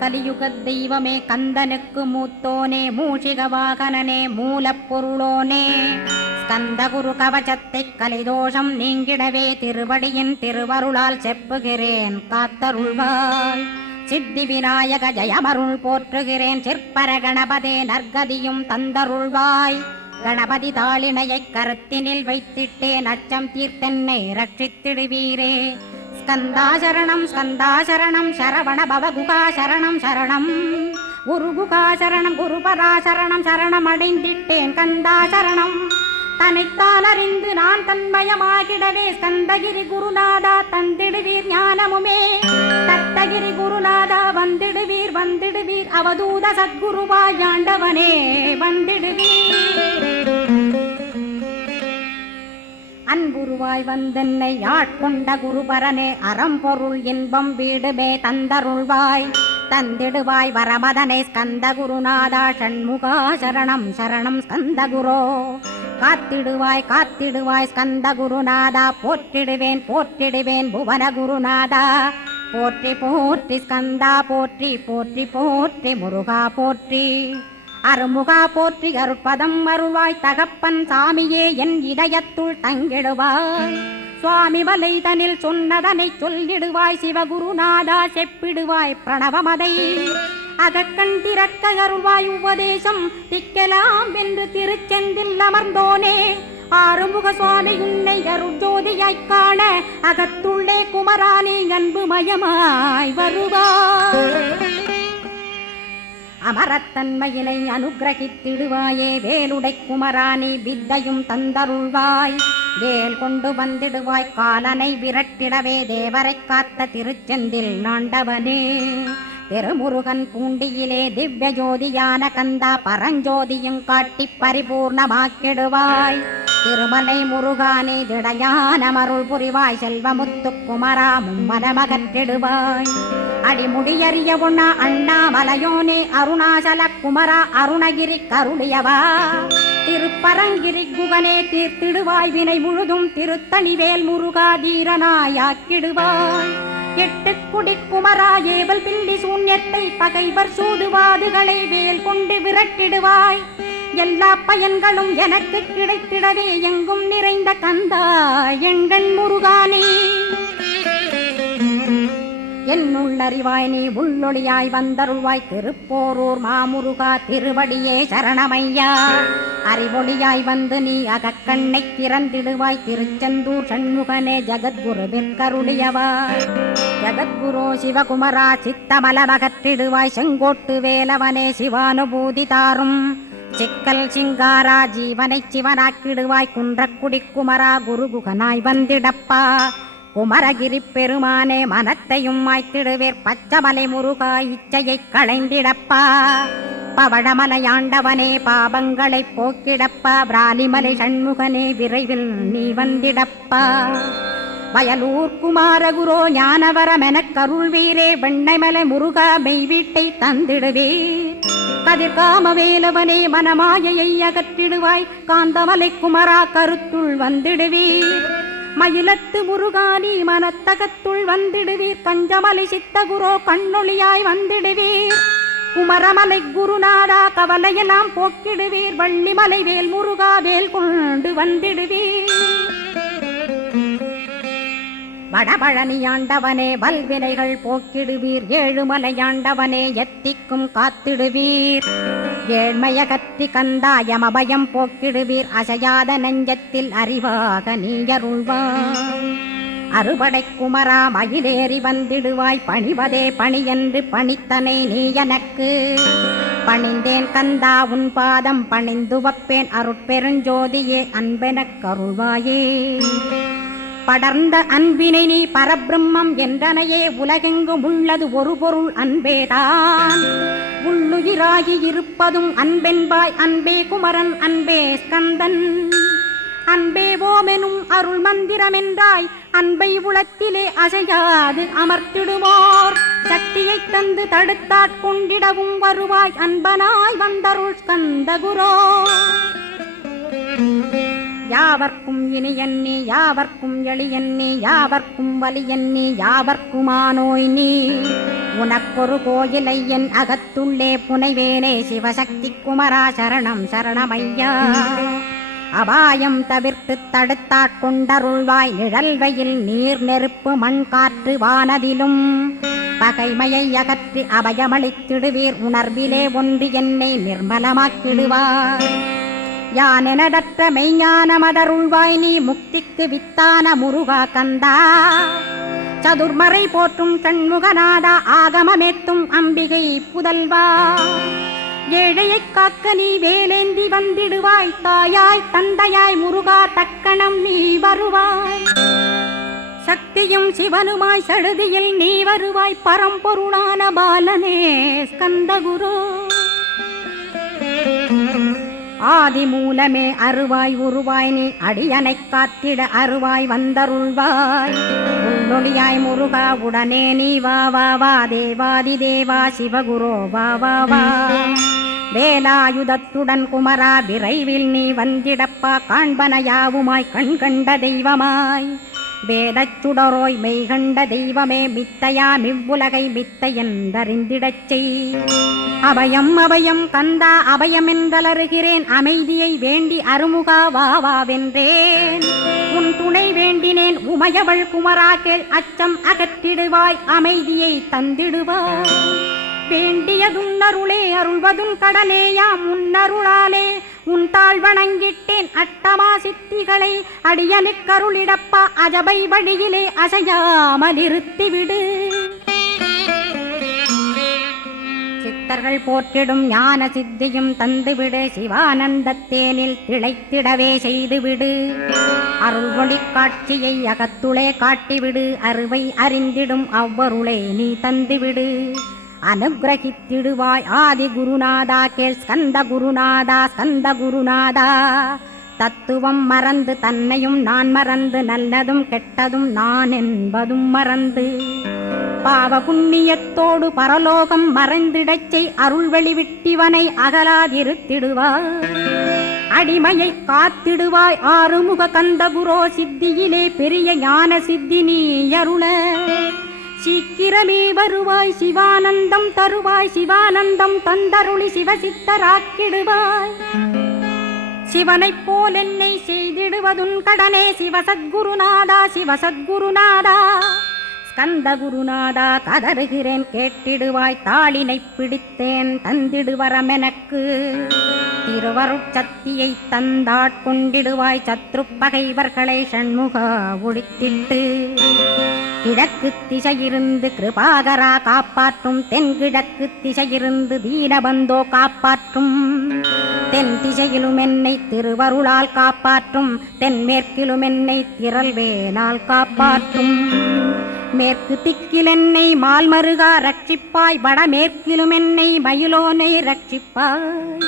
கலியுகத் தெய்வமே கந்தனுக்கு மூத்தோனே மூஷிக வாகனனே மூலப்பொருளோனே ஸ்கந்தகுரு கவசத்தை கலிதோஷம் நீங்கிடவே திருவடியின் திருவருளால் செப்புகிறேன் காத்தருள்வாய். சித்தி விநாயக ஜயமருள் போற்றுகிறேன் சிற்பர கணபதே நற்கதியும் தந்தருள்வாய். கணபதி தாளினையை கருத்தினில் வைத்திட்டேன் அச்சம் தீர்த்தென்னை ரட்சித்திடுவீரே. ஸ்கந்தாசரணம் ஸ்கந்தாசரணம் சரவண பவகுகா சரணம் சரணம் குருகுகா சரணம் குருபராசரணம் சரணம் அடைந்திட்டேன் கந்தாசரணம். தன்னைத்தான் அறிந்து நான் தன்மயமாகிடவே ஸ்கந்தகிரி குருநாதா தந்திடுவீர் ஞானமுமே. தத்தகிரி குருநாதா வந்திடுவீர் வந்திடுவீர் அவதூத சத்குருவாய் ஆண்டவனே வந்திடுவீர். அன்புருவாய் வந்தென்னை ஆட்கொண்ட குருபரனே அறம்பொருள் இன்பம் வீடுமே தந்தருள்வாய். தந்திடுவாய் வரமதனை ஸ்கந்த குருநாதா ஷண்முகா சரணம் சரணம் ஸ்கந்த குரோ. காத்திடுவாய் காத்திடுவாய் ஸ்கந்த குருநாதா போற்றிடுவேன் போற்றிடுவேன் புவன குருநாதா. போற்றி போற்றி ஸ்கந்தா போற்றி போற்றி போற்றி முருகா போற்றி. அருமுகா போற்றி அருட்பதம் அருள்வாய் தகப்பன் சாமியே என் இதயத்துள் தங்கிடுவாய். சுவாமி வலைதனில் சொன்னதனை சொல்லிடுவாய் சிவகுருநாதா செப்பிடுவாய் பிரணவமதை. அகக்கண் திறக்க அருள்வாய் உபதேசம் திக்கலாம் என்று திருச்செந்தில் அமர்ந்தோனே. ஆறுமுக சுவாமி உன்னை அருட்ஜோதியாய் காண அகத்துள்ளே குமரானி அன்புமயமாய் வருவாய். அமரத்தன்மையினை அனுகிரகித்திடுவாயே வேலுடை குமராணி வித்தையும் தந்தருள்வாய். வேல் கொண்டு வந்திடுவாய் காலனை விரட்டிடவே தேவரை காத்த திருச்செந்தில் நாண்டவனே. திருமுருகன் பூண்டியிலே திவ்ய ஜோதியான கந்தா பரஞ்சோதியும் காட்டி பரிபூர்ணமாக்கிடுவாய். திருமலை முருகானே திடையான மருள் புரிவாய் செல்வமுத்து குமரா மும்மனமகற்றிடுவாய். அடிமுடியறிய உண்ணா அண்ணாமலையோனே அருணாசல குமரா அருணகிரி கருளியவா. திருப்பரங்கிரி குகனே தீர்த்திடுவாய் வினை முழுதும் திருத்தணிவேல் முருகா தீரனாயாக்கிடுவாய். எட்டு குடி குமரா ஏவல் பில்லி சூன்யத்தை பகைவர் சூதுவாதுகளை வேல் கொண்டு விரட்டிடுவாய். எல்லா பயன்களும் எனக்கு கிடைத்திடவே எங்கும் நிறைந்த கந்தா எங்கன் முருகானே. என்னுள்ளறிவாய் நீ உள்ளொளியாய் வந்தருள்வாய் திருப்போரூர் மாமுருகா திருவடியே சரணமையா. அறிவொளியாய் வந்து நீ அகக்கண்ணை திறந்திடுவாய் திருச்செந்தூர் சண்முகனே ஜகத்குருவிற்கருளியவாய். ஜகத்குரு சிவகுமரா சித்தமலமகற்றிடுவாய் செங்கோட்டு வேலவனே சிவானுபூதி தாரும். சிக்கல் சிங்காரா ஜீவனை சிவனாக்கிடுவாய் குன்றக்குடி குமரா குருகுகனாய் வந்திடப்பா. குமரகிரி பெருமானே மனத்தையும் மாய்த்திடுவேர் பச்சமலை முருகா இச்சையை களைந்திடப்பா. பவழமலையாண்டவனே பாபங்களை போக்கிடப்பா. பிராலிமலை சண்முகனே விரைவில் நீ வந்திடப்பா. வயலூர் குமாரகுரோ ஞானவரமெனக் கருள்வீரே வெண்ணைமலை முருகா மெய் வீட்டை தந்திடுவீர். கதிர்காம வேலவனே மனமாயையை அகற்றிடுவாய் காந்தமலை குமரா கருத்துள் வந்திடுவீர். மயிலத்து முருகானி மனத்தகத்துள் வந்திடுவீர். கஞ்சமலை சித்தகுரோ கண்ணொளியாய் வந்திடுவீர். குமரமலை குருநாதா கவலையெல்லாம் போக்கிடுவீர். வள்ளிமலை வேல் முருகா வேல் கொண்டு வந்திடுவீர். வடபழனியாண்டவனே வல்வினைகள் போக்கிடுவீர். ஏழுமலையாண்டவனே எத்திக்கும் காத்திடுவீர். ஏழ்மையகத்தி கந்தாயமபயம் போக்கிடுவீர். அசையாத நெஞ்சத்தில் அறிவாக நீயருள்வாய். அறுபடை குமரா மயிலேறி வந்திடுவாய். பணிவதே பணியென்று பணித்தனை நீ எனக்கு. பணிந்தேன் கந்தா உன் பாதம் பணிந்து வப்பேன் அருட்பெருஞ்சோதியே அன்பெனக் கருள்வாயே. படர்ந்த அன்பினை நீ பரபிரம்மம் என்றனையே உலகெங்கும் உள்ளது ஒரு பொருள் அன்பேதான். உள்ளுயிராகி இருப்பதும் அன்பென்பாய் அன்பே குமரன் அன்பே ஸ்கந்தன். அன்பே ஓமெனும் அருள் மந்திரமென்றாய் அன்பை உளத்திலே அசையாது அமர்த்திடுவோர். சக்தியை தந்து தடுத்தாட்கொண்டிடவும் வருவாய் அன்பனாய் வந்தருள் ஸ்கந்த குரோ. யாவர்க்கும் இனியன் நீ யாவர்க்கும் எளியன் நீ யாவர்க்கும் வலியன் நீ யாவர்க்குமானோய் நீ உனக்கொரு கோயிலை என் அகத்துள்ளே புனைவேனே சிவசக்தி குமரா சரணம் சரணமையா அபாயம் தவிர்த்து தடுத்தாட்கொண்டருள்வாய் நிழல் வெயில் நீர் நெருப்பு மண் காற்று வானதிலும் பகைமையை அகற்றி அபயமளித்திடுவீர் உணர்விலே ஒன்று என்னை நிர்மலமாக்கிடுவார் யானெனதற்ற மெய்ஞானமதருள்வாய் நீ முக்திக்கு வித்தான முருகா கந்தா சதுர்மறை போற்றும் கண்முகநாதா ஆகமமேத்தும் அம்பிகை புதல்வா ஏழையை காக்க நீ வேலேந்தி வந்திடுவாய் தாயாய் தந்தையாய் முருகா தக்கணம் நீ வருவாய் சக்தியும் சிவனுமாய் சடுதியில் நீ வருவாய் பரம்பொருளான பாலனே ஸ்கந்தகுரு ஆதி மூலமே அருவாய் உருவாய் நீ அடியனை காத்திட அருவாய் வந்தருள்வாய் உள்ளொளியாய் முருகா உடனே நீ வா வா வா தேவாதி தேவா சிவகுரோ வா வா வா வேலாயுதத்துடன் குமரா விரைவில் நீ வந்திடப்பா காண்பனையாவுமாய் கண் கண்ட தெய்வமாய் வேதச்சுடரோய் மெய்கண்ட தெய்வமே மித்தையா மிவ்வுலகை மித்தை என்றறிந்திடச் செய் அபயம் அபயம் கந்தா அபயமென்றலறுகிறேன் அமைதியை வேண்டி அருமுகா வா வாவென்றேன் உன் துணை வேண்டினேன் உமையவள் குமரா கேள் அச்சம் அகற்றிடுவாய் அமைதியை தந்திடுவாய் வேண்டியதும் அருளே அருள்வதும் கடனேயாம் உன்னருளாலே உன் தாழ் வணங்கிட்டேன் அட்டமா சித்திகளை அடியனுக்கருளிடப்பா அஜபை வழியிலே அசையாமல் இருத்திவிடு சித்தர்கள் போற்றிடும் ஞான சித்தியும் தந்துவிடு சிவானந்தத்தேனில் திளைத்திடவே செய்துவிடு அருள் ஒளி காட்சியை அகத்துளே காட்டிவிடு அருவை அறிந்திடும் அவ்வருளே நீ தந்துவிடு அனுகிரகித்திடுவாய் ஆதி குருநாதா கேள் ஸ்கந்த குருநாதா ஸ்கந்த குருநாதா தத்துவம் மறந்து தன்னையும் நான் மறந்து நல்லதும் கெட்டதும் நான் என்பதும் மறந்து பாவ புண்ணியத்தோடு பரலோகம் மறைந்திடச் செய் அருள் வெளிவிட்டிவனை அகலாதிருத்திடுவாய் அடிமையை காத்திடுவாய் ஆறுமுக கந்தகுரோ சித்தியிலே பெரிய ஞான சித்தி நீ அருள சீக்கிரமே வருவாய் சிவானந்தம் தருவாய் சிவானந்தம் தந்தருளி சிவசித்தராக்கிடுவாய் சிவனைப் போல் என்னை செய்திடுவதுன் கடனே சிவசத்குருநாதா சிவசத்குருநாதா ஸ்கந்த குருநாதா கதறுகிறேன் கேட்டிடுவாய் தாளினை பிடித்தேன் தந்திடுவரமெனக்கு திருவருட்சக்தியை தந்தாட்கொண்டிடுவாய் சத்ரு பகைவர்களை ஷண்முகா ஒழித்திட்டு கிழக்கு திசையிருந்து கிருபாகரா காப்பாற்றும் தென்கிழக்கு திசையிருந்து தீனபந்தோ காப்பாற்றும் தென் திசையிலும் என்னை திருவருளால் காப்பாற்றும் தென்மேற்கிலும் என்னை திரள்வேனால் காப்பாற்றும் மேற்கு திக்கில் என்னை மால்மருகா ரட்சிப்பாய் வடமேற்கிலும் என்னை மயிலோனை ரட்சிப்பாய்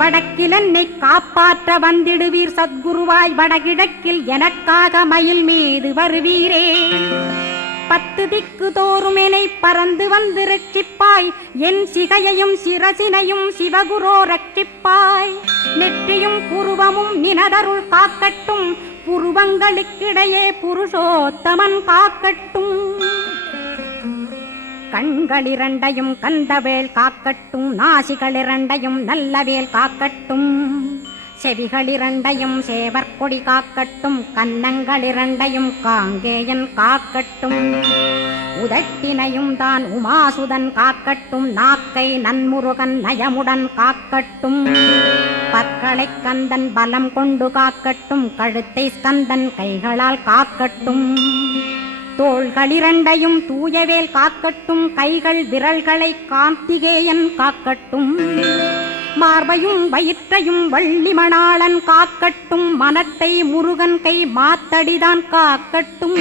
வடக்கில் என்னை காப்பாற்ற வந்திடுவீர் சத்குருவாய் வடகிழக்கில் எனக்காக மயில் மீது வருவீரே 10 திக்கு தோறும் என்னை பறந்து வந்து ரட்சிப்பாய் என் சிகையையும் சிரசினையும் சிவகுரோ ரட்சிப்பாய் நெற்றியும் புருவமும் நினதருள் காக்கட்டும் புருவங்களுக்கிடையே புருஷோத்தமன் காக்கட்டும் கண்களிரண்டையும் கந்தவேல் காக்கட்டும் நாசிகளிரண்டையும் நல்லவேல் காக்கட்டும் செவிகளிரண்டையும் சேவற்கொடி காக்கட்டும் கன்னங்களிரண்டையும் காங்கேயன் காக்கட்டும் உதட்டினையும் தான் உமாசுதன் காக்கட்டும் நாக்கை நன்முருகன் நயமுடன் காக்கட்டும் பற்களை கந்தன் பலம் கொண்டு காக்கட்டும் கழுத்தை ஸ்கந்தன் கைகளால் காக்கட்டும் தோள்களிரண்டையும் தூயவேல் காக்கட்டும் கைகள் விரல்களை கார்த்திகேயன் காக்கட்டும் மார்பையும் வயிற்றையும் வள்ளிமணாளன் காக்கட்டும் மனத்தை முருகன் கை மாத்தடிதான் காக்கட்டும்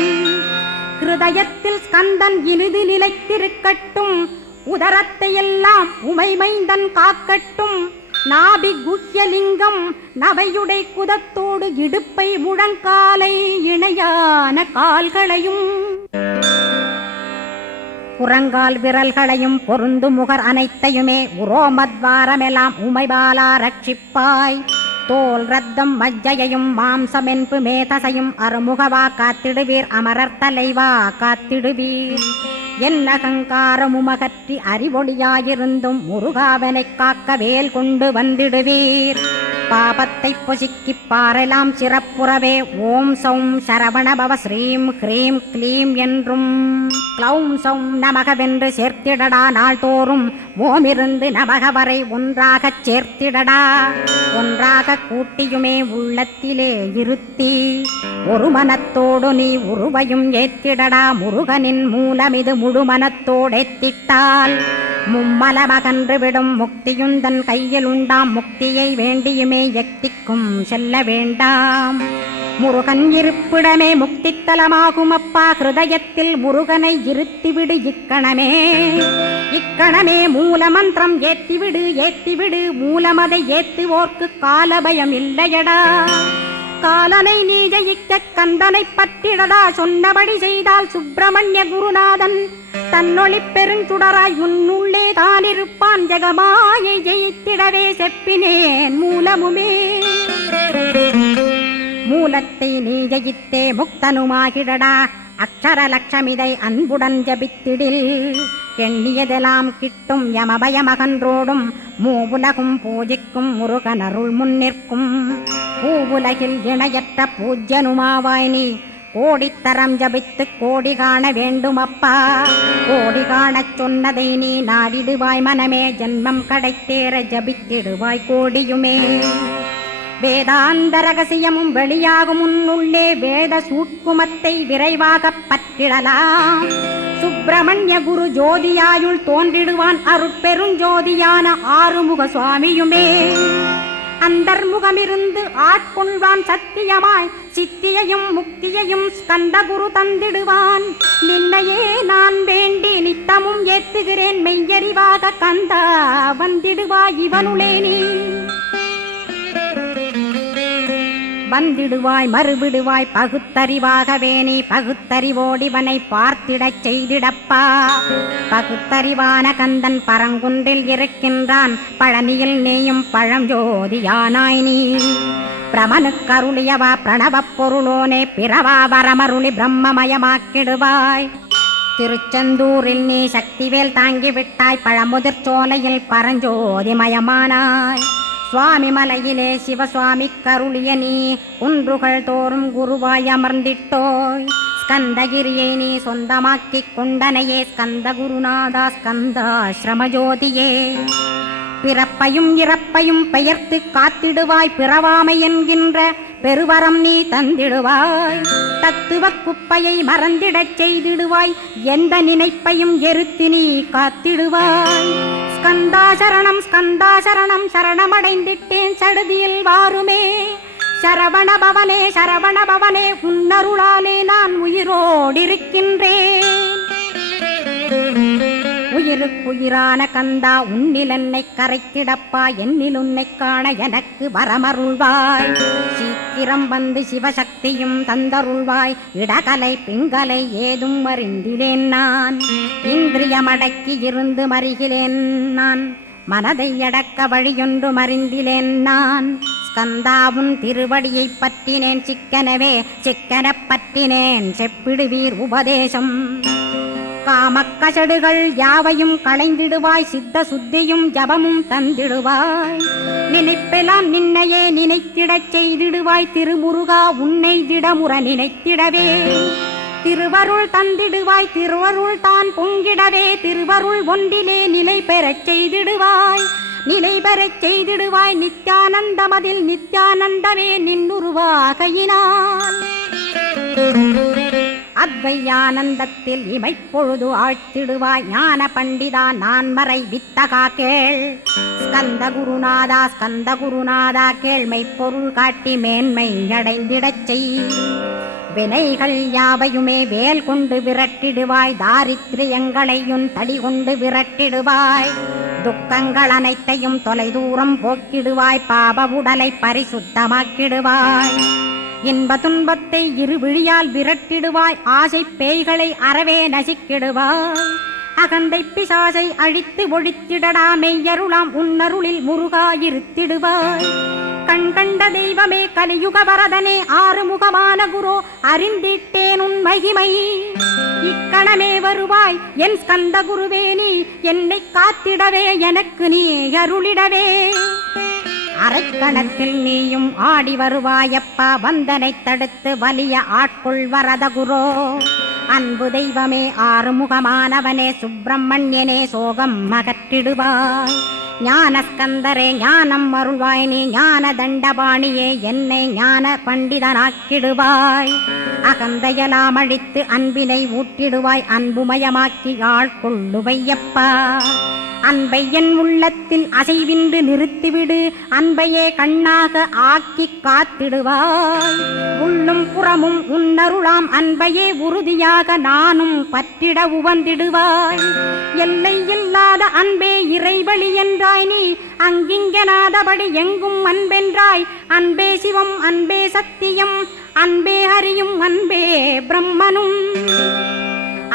ஹிருதயத்தில் ஸ்கந்தன் இனிது நிலைத்திருக்கட்டும் உதரத்தை எல்லாம் உமைமைந்தன் காக்கட்டும் நாபி குஹ்யலிங்கம் நவையுடை குதத்தோடு இடுப்பை முழங்காலை இணையான கால்களையும் புறங்கால் விரல்களையும் பொருந்து முகர் அனைத்தையுமே உரோமத்வாரமெல்லாம் உமைபாலா ரட்சிப்பாய் தோல் ரத்தம் மஜ்ஜையும் மாம்சமென்பு மேதசையும் அருமுகவா காத்திடுவீர் அமரர் தலைவா காத்திடுவீர் என்ன அகங்காரமுமகற்றி அறிவொளியாயிருந்தும் முருகாவனைக் காக்க வேல் கொண்டு வந்திடுவீர் பாபத்தை பொசுக்கிப் பாரெலாம் சிறப்புறவே ஓம் சௌம் சரவணபவ ஸ்ரீம் ஹ்ரீம் க்ளீம் என்றும் க்ளௌம் சௌம் நமகவென்று சேர்த்திடடா நாள்தோறும் ஓமிருந்து நமக வரை ஒன்றாகச் சேர்த்திடடா ஒன்றாக கூட்டியுமே உள்ளத்திலே இருத்தி ஒரு மனத்தோடு நீ உருவையும் ஏத்திடடா முருகனின் மூலமிது முழு மனத்தோடேத்திட்டால் மும்மலமகன்று விடும் முக்தியுந்தன் கையில் உண்டாம் முக்தியை வேண்டியுமே எக்திக்கும் செல்ல வேண்டாம் முருகன் இருப்பிடமே முக்தித்தலமாகும் அப்பா ஹிருதயத்தில் முருகனை இருத்திவிடு இக்கணமே மூலமந்திரம் ஏத்திவிடு மூலமதை ஏத்துவோர்க்கு காலபயம் இல்லையடா காலனை நீ ஜெயிக்க கந்தனை பற்றிடடா சொன்னபடி செய்தால் சுப்பிரமணிய குருநாதன் தன்னொளி பெருஞ்சுடராய் உன்னுள்ளே தானிருப்பான் ஜெகமாயை ஜெயித்திடவே செப்பினேன் மூலமுமே மூலத்தை நீ ஜெயித்தே முக்தனுமாகிடடா அக்ஷர லட்சமிதை அன்புடன் ஜபித்திடில் எண்ணியதெல்லாம் கிட்டும் யமபயமகன்றோடும் மூவுலகும் பூஜிக்கும் முருகனருள் முன்னிற்கும் பூவுலகில் இணையற்ற பூஜ்யனுமாவாய் நீ கோடித்தரம் ஜபித்து கோடி காண வேண்டுமப்பா கோடி காணச் சொன்னதை நீ நாடிடுவாய் மனமே ஜென்மம் கடைத்தேற ஜபித்திடுவாய் கோடியுமே வேதாந்த ரகசியமும் வெளியாகும் உன்னுள்ளே வேத சூட்குமத்தை விரைவாகப் பற்றிடலாம் சுப்பிரமணிய குரு ஜோதியாயுள் தோன்றிடுவான் அருட்பெருஞ்சோதியான ஆறுமுக சுவாமியுமே அந்தர்முகமிருந்து ஆட்கொள்வான் சத்தியமாய் சித்தியையும் முக்தியையும் ஸ்கந்தகுரு தந்திடுவான் நின்னையே நான் வேண்டி நித்தமும் ஏத்துகிறேன் மெய்யறிவாக கந்தா வந்திடுவாய் இவனுளே நீ வந்திடுவாய் மறுவிடுவாய் பகுத்தறிவாகவே நீ பகுத்தறிவோடிவனை பார்த்திடச் செய்திடப்பா பகுத்தறிவான கந்தன் பரங்குன்றில் இருக்கின்றான் பழனியில் நீயும் பழஞ்சோதியானாய் நீ பிரமனுக்கருளியவா பிரணவப் பொருளோனே பிறவா வரமருளி பிரம்மமயமாக்கிடுவாய் திருச்செந்தூரில் நீ சக்திவேல் தாங்கிவிட்டாய் பழமுதிர் சோலையில் பரஞ்சோதிமயமானாய் சுவாமி மலையிலே சிவசுவாமி கருளிய நீ குன்றுகள் தோறும் குருவாய் அமர்ந்திட்டோய் ஸ்கந்தகிரியை நீ சொந்தமாக்கிக் கொண்டனையே ஸ்கந்த குருநாதா ஸ்கந்தாஸ்ரமஜோதியே பிறப்பையும் இறப்பையும் பெயர்த்து காத்திடுவாய் பிறவாமை என்கின்ற பெருவரம் நீ தந்திடுவாய் தத்துவ குப்பையை மறந்திடச் செய்திடுவாய் எந்த நினைப்பையும் எரித்து நீ காத்திடுவாய் ஸ்கந்தாசரணம் ஸ்கந்தாசரணம் சரணமடைந்திட்டேன் சடுதியில் வாருமே சரவணபவனே உன்னருளாலே நான் உயிரோடிருக்கின்றேன் உயிருக்குயிரான கந்தா உன்னில் என்னை கரைத்திடப்பா என்னில் உன்னை காண எனக்கு வரமருள்வாய் சீக்கிரம் வந்து சிவசக்தியும் தந்தருள்வாய் இடகலை பிங்கலை ஏதும் அறிந்திலேன் நான் இந்திரியமடக்கி இருந்து மறிகிலேன் நான் மனதை அடக்க வழியொன்று மறிந்திலேன் நான் ஸ்கந்தாவும் திருவடியை பற்றினேன் சிக்கனப் பற்றினேன் செப்பிடுவீர் உபதேசம் காமக்கசடுகள் யாவையும் களைந்திடுவாய் சித்த சுத்தியும் ஜபமும் தந்திடுவாய் நினைப்பெல்லாம் நின்னையே நினைத்திடச் செய்திடுவாய் திருமுருகா உன்னை திடமுற நினைத்திடவே திருவருள் தந்திடுவாய் திருவருள் தான் பொங்கிடவே திருவருள் ஒன்றிலே நிலை பெறச் செய்திடுவாய் நித்யானந்தமதில் நித்யானந்தமே நின்னுருவாகையினால் அத்வையானந்தத்தில் இமைப்பொழுது ஆழ்த்திடுவாய் ஞான பண்டிதா நான் மறை வித்தகா கேள் ஸ்கந்த குருநாதா கேள்மை பொருள் காட்டி மேன்மை அடைந்திடச் செய் வினைகள் யாவையுமே வேல் கொண்டு விரட்டிடுவாய் தாரித்ரியங்களையும் தடி கொண்டு விரட்டிடுவாய் துக்கங்கள் அனைத்தையும் தொலைதூரம் போக்கிடுவாய் பாப உடலை பரிசுத்தமாக்கிடுவாய் இன்ப துன்பத்தை இருவிழியால் விரட்டிடுவாய் ஆசை பேய்களை அறவே நசிக்கிடுவாய் அகந்தை பிசாசை அழித்து ஒழித்திடடா மெய்யருளாம் உன்னருளில் முருகா இருத்திடுவாய் கண் கண்ட தெய்வமே கலியுக வரதனே ஆறுமுகமான குரு அறிந்திட்டேன் உன் மகிமை. இக்கணமே வருவாய் என் ஸ்கந்த குருவேணி, என்னை காத்திடவே எனக்கு நீ அருளிடவே. அரைக்கணத்தில் நீயும் ஆடி வருவாயப்பா, வந்தனை தடுத்து வலிய ஆட்கொள் வரத குரோ. அன்பு தெய்வமே ஆறுமுகமானவனே சுப்பிரமணியனே சோகம் அகற்றிடுவாய். ஞானஸ்கந்தரே ஞானம் அருள்வாய் நீ, ஞான தண்டபாணியே என்னை ஞான பண்டிதனாக்கிடுவாய். அகந்தையலாம் அழித்து அன்பினை ஊட்டிடுவாய், அன்புமயமாக்கி ஆள்கொள்ளுவையப்பா. அன்பை என் உள்ளத்தில் அசைவின்று நிறுத்திவிடு, அன்பையே கண்ணாக ஆக்கி காத்திடுவாய். உள்ளும் புறமும் உன்னருளாம் அன்பையே உறுதியாக நானும் பற்றிட உவந்திடுவாய். எல்லை இல்லாத அன்பே இறைவழி என்றாய் நீ, அங்கிங்கனாதபடி எங்கும் அன்பென்றாய். அன்பே சிவம் அன்பே சத்தியம் அன்பே ஹரியும் அன்பே பிரம்மனும்.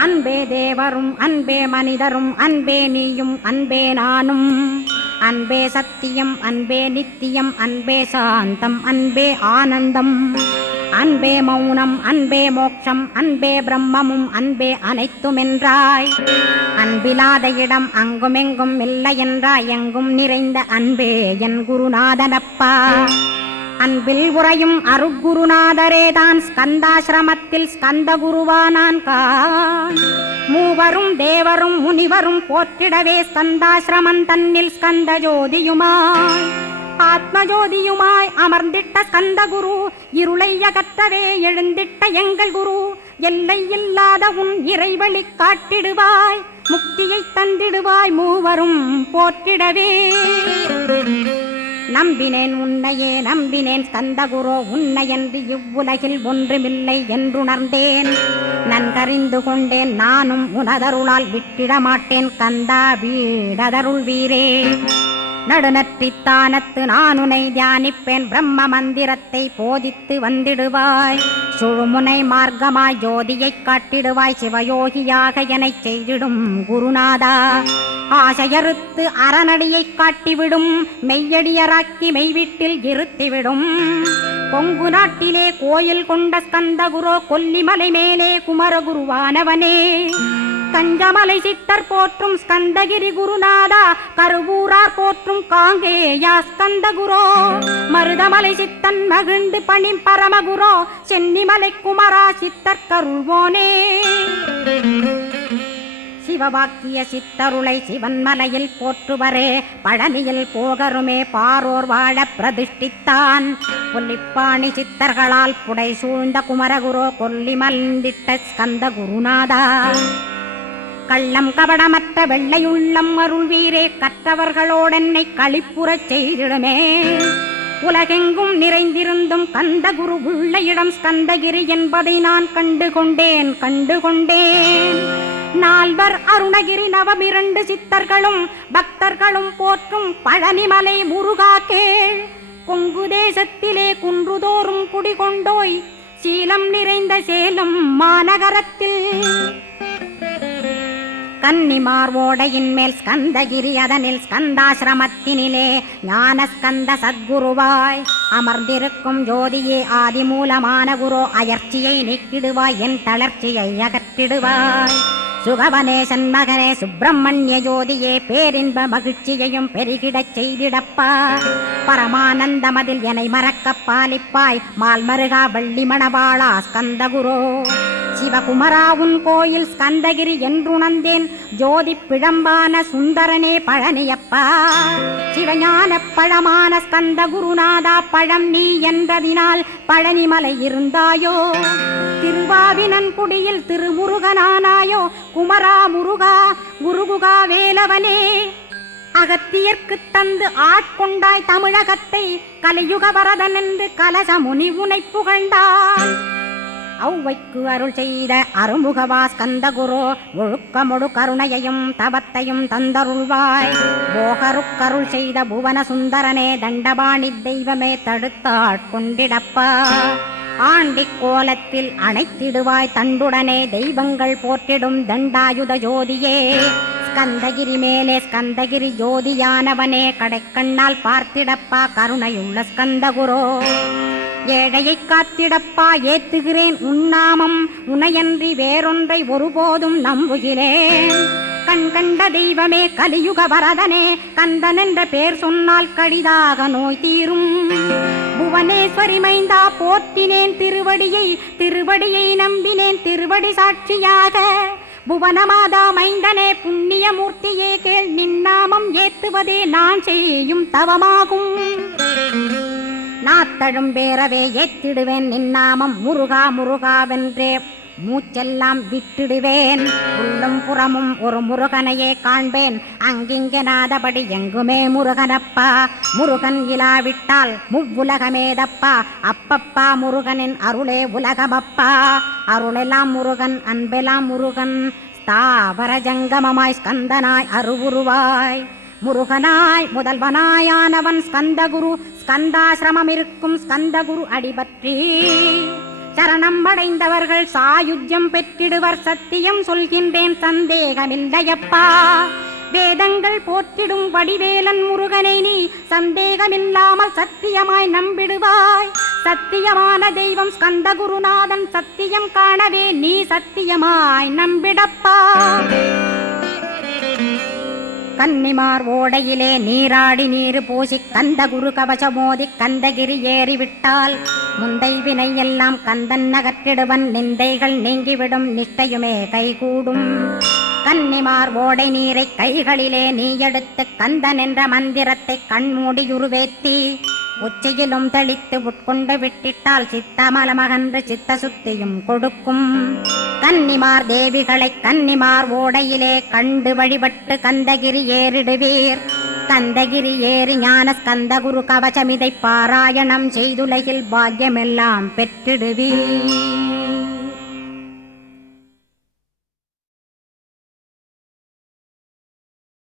அன்பே தேவரும் அன்பே மனிதரும் அன்பே நீயும் அன்பே நானும். அன்பே சத்தியம் அன்பே நித்தியம் அன்பே சாந்தம் அன்பே ஆனந்தம். அன்பே மௌனம் அன்பே மோட்சம் அன்பே பிரம்மமும் அன்பே அனைத்துமென்றாய். அன்பிலாத இடம் அங்குமெங்கும் இல்லை என்றாய், எங்கும் நிறைந்த அன்பே என் குருநாதனப்பா. அன்பில் உறையும் அருட்குருநாதரே தான் ஸ்கந்தாசிரமத்தில் ஸ்கந்த குருவானான் கான். மூவரும் தேவரும் முனிவரும் போற்றிடவே ஸ்கந்தாசிரமன் தன்னில் ஸ்கந்த ஜோதியுமாய் ஆத்மஜோதியுமாய் அமர்ந்திட்ட ஸ்கந்த குரு. இருளை அகற்றவே எழுந்திட்ட எங்கள் குரு. எல்லை இல்லாத உன் இறைவழி காட்டிடுவாய், முக்தியை தந்திடுவாய் மூவரும் போற்றிடவே. நம்பினேன் உன்னையே நம்பினேன் ஸ்கந்தகுரோ, உன்னையன்று இவ்வுலகில் ஒன்றுமில்லை என்றுணர்ந்தேன். நன்கறிந்து கொண்டேன் நானும் உனதருளால் விட்டிட மாட்டேன் கந்தா வீடதருள் வீரே. நடுநற்றித்தானத்து நானுனை தியானிப்பேன், பிரம்ம மந்திரத்தை போதித்து வந்திடுவாய். சுழுமுனை மார்க்கமாய் ஜோதியை காட்டிடுவாய், சிவயோகியாக எனச் செய்திடும் குருநாதா. ஆசையறுத்து அறநடியை காட்டிவிடும், மெய்யடியராக்கி மெய்வீட்டில் இருத்திவிடும். கொங்கு நாட்டிலே கோயில் கொண்ட ஸ்கந்தகுரோ, கொல்லிமலை மேலே குமரகுருவானவனே. கஞ்சமலை சித்தர் போற்றும் ஸ்கந்தகிரி குருநாதா, கருவூரார் போற்றும் காங்கேயா ஸ்கந்தகுரோ. மருதமலை சித்தன் மகிழ்ந்து பணிம் பரமகுரோ, சென்னிமலை குமரா சித்தர் கருள்வோனே. சிவவாக்கிய சித்தருளை சிவன்மலையில் போற்றுவரே, பழனியில் போகருமே பாரோர் வாழ பிரதிஷ்டித்தான். கொல்லிப்பாணி சித்தர்களால் புடை சூழ்ந்த குமரகுரோ, கொல்லிமல்ந்திட்ட ஸ்கந்த குருநாதா. கள்ளம் கபடமற்ற வெள்ளையுள்ளம் அருள் வீரே, கற்றவர்களோடென்னை களிப்புறச் செய்திடுமே. உலகெங்கும் நிறைந்திருந்தும் கந்தகுரு உள்ள இடம் ஸ்கந்தகிரி என்பதை நான் கண்டுகொண்டேன். நால்வர் அருணகிரி நவமிரண்டு சித்தர்களும் பக்தர்களும் போற்றும் பழனிமலை முருகா கேள். கொங்கு தேசத்திலே குன்றுதோறும் குடிகொண்டோய், சீலம் நிறைந்த சேலம் மாநகரத்தில். கன்னிமார் ஓடையின் மேல் ஸ்கந்தகிரி, அதனில் ஸ்கந்தாசிரமத்தினிலே ஞான ஸ்கந்த சத்குருவாய் அமர்ந்திருக்கும் ஜோதியே ஆதிமூலமான குரு. அயர்ச்சியை நீக்கிடுவாய், என் தளர்ச்சியை அகற்றிடுவாய். சுகவனேசன் மகனே சுப்பிரமணிய ஜோதியே, பேரின்ப மகிழ்ச்சியையும் பெருகிடச் செய்திடப்பா. பரமானந்தமதில் என்னை மறக்க பாலிப்பாய், மால்மருகா வள்ளி மணவாளா ஸ்கந்தகுரோ. சிவகுமரா உன் கோயில் ஸ்கந்தகிரி என்றுணர்ந்தேன், ஜோதி பிழம்பான சுந்தரனே பழனியப்பா. சிவஞான பழமான ஸ்கந்த குருநாதா, பழம் நீ என்றதினால் பழனிமலை இருந்தாயோ. திருவாவினன்குடியில் திருமுருகனானாயோ, குமரா முருகா குருகுகா வேலவனே. அகத்தியர்க்கு தந்து ஆட்கொண்டாய் தமிழகத்தை, கலியுக வரதன் என்று கலசமுனி உனை புகழ்ந்தாள். ஔவைக்கு அருள் செய்த அருமுகவா ஸ்கந்தகுரோ, ஒழுக்கமொடு கருணையையும் தவத்தையும் தந்தருள்வாய். போகருக்கருள் செய்த புவன சுந்தரனே, தண்டபாணி தெய்வமே தடுத்தாட்கொண்டிடப்பா. ஆண்டிக் கோலத்தில் அணைத்திடுவாய் தண்டுடனே, தெய்வங்கள் போற்றிடும் தண்டாயுத ஜோதியே. ஸ்கந்தகிரி மேலே ஸ்கந்தகிரி ஜோதியானவனே கடைக்கண்ணால் பார்த்திடப்பா கருணையுள்ள ஸ்கந்தகுரோ. ஏழையை காத்திடப்பா ஏத்துகிறேன் உன்னாமம், உனையன்றி வேறொன்றை ஒருபோதும் நம்புகிறேன். கண் கண்ட தெய்வமே கலியுக வரதனே, கந்தன் என்ற பேர் சொன்னால் கடிதாக நோய் தீரும். புவனேஸ்வரி மைந்தா போற்றினேன் திருவடியை, திருவடியை நம்பினேன் திருவடி சாட்சியாக. புவனமாதா மைந்தனே புண்ணியமூர்த்தியே கேள், நின்னாமம் ஏத்துவதே நான் செய்யும் தவமாகும். நாத்தழும் பேரவே ஏத்திடுவேன் நின்னாமம், முருகா முருகாவென்றே மூச்செல்லாம் விட்டிடுவேன். உள்ளும் புறமும் ஒரு முருகனையே காண்பேன், அங்கிங்கனாதபடி எங்குமே முருகனப்பா. முருகன் இலாவிட்டால் முவ்வுலகமேதப்பா, அப்பப்பா முருகனின் அருளே உலகமப்பா. அருளெல்லாம் முருகன், அன்பெல்லாம் முருகன், ஸ்தாவர ஜங்கமமாய் ஸ்கந்தனாய் அருவுருவாய். முருகனாய் முதல்வனாயானவன் ஸ்கந்தகுரு, ஸ்கந்தாசிரமம் இருக்கும் ஸ்கந்தகுரு அடிபற்றி சரணம் அடைந்தவர்கள் சாயுஜ்யம் பெற்றிடுவர். சத்தியம் சொல்கின்றேன் சந்தேகமில்லையப்பா. வேதங்கள் போற்றிடும் வடிவேலன் முருகனை நீ சந்தேகமில்லாமல் சத்தியமாய் நம்பிடுவாய். சத்தியமான தெய்வம் ஸ்கந்தகுருநாதன், சத்தியம் காணவே நீ சத்தியமாய் நம்பிடப்பா. கன்னிமார் ஓடையிலே நீராடி நீர் பூசி கந்தகுரு கவசமோதி கந்தகிரி ஏறிவிட்டால் முந்தை வினை எல்லாம் கந்தன் நகற்றிடுவன். நிந்தைகள் நீங்கிவிடும், நிஷ்டையுமே கைகூடும். கன்னிமார் ஓடை நீரை கைகளிலே நீ எடுத்து கந்தன் என்ற மந்திரத்தை கண்மூடியுருவேத்தி உச்சியிலும் தெளித்து உட்கொண்டு விட்டிட்டால் சித்தமலமகன்று சித்த சுத்தியும் கொடுக்கும். கன்னிமார் தேவிகளை கன்னிமார் ஓடையிலே கண்டு வழிபட்டு கந்தகிரி ஏறிடுவீர். கந்தகிரி ஏறி ஞான ஸ்கந்தகுரு கவசமிதை பாராயணம் செய்துலகில் பாக்கியமெல்லாம் பெற்றிடுவீர்.